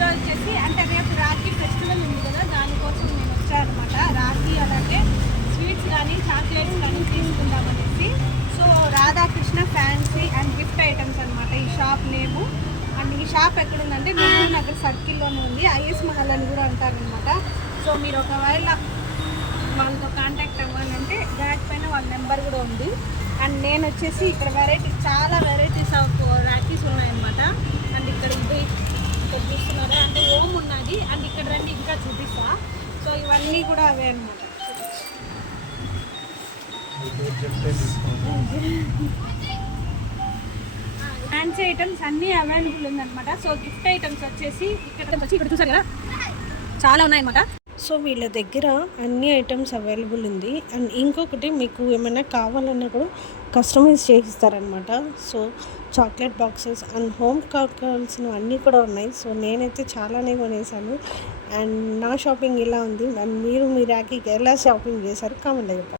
ఈరోజు వచ్చేసి అంటే రేపు రాఖీ ఫెస్టివల్ ఉంది కదా, దానికోసం నేను వచ్చాను అనమాట. రాఖీ అలాగే స్వీట్స్ కానీ చాక్లెట్స్ కానీ తీసుకుందామనేసి. So Radhakrishna fancy and gift items అనమాట ఈ షాప్ నేము. అండ్ ఈ షాప్ ఎక్కడుందంటే నెహ్రూ నగర్ సర్కిల్లోనే ఉంది. ఐఎస్ మహల్ అని కూడా అంటారనమాట. సో మీరు ఒకవేళ వాళ్ళతో కాంటాక్ట్ అవ్వాలంటే బ్యాక్ పైన వాళ్ళ నెంబర్ కూడా ఉంది. అండ్ నేను వచ్చేసి ఇక్కడ చాలా వెరైటీస్ ఆఫ్ రాఖీస్ ఉన్నాయన్నమాట. అండ్ ఇక్కడ ఇక్కడ చూస్తున్నారా అంటే ఓమ్ ఉన్నది. అండ్ ఇక్కడ రండి ఇంకా చూపిస్తా. సో ఇవన్నీ కూడా అవే అనమాట. ఫ్యాన్సీ ఐటమ్స్ అన్నీ అవైలబుల్ ఉందన్నమాట. సో గిఫ్ట్ ఐటమ్స్ వచ్చేసి ఇక్కడ చూసారు కదా చాలా ఉన్నాయన్నమాట. సో వీళ్ళ దగ్గర అన్ని ఐటమ్స్ అవైలబుల్ ఉంది. అండ్ ఇంకొకటి మీకు ఏమైనా కావాలన్నా కూడా కస్టమైజ్ చేయిస్తారనమాట. So chocolate boxes and home కావాల్సినవి అన్నీ కూడా ఉన్నాయి. సో నేనైతే చాలానే కొనేసాను. అండ్ నా షాపింగ్ ఇలా ఉంది. అండ్ మీరు మీ రాఖీకి ఎలా షాపింగ్ చేశారు కామెంట్లో చెప్పండి.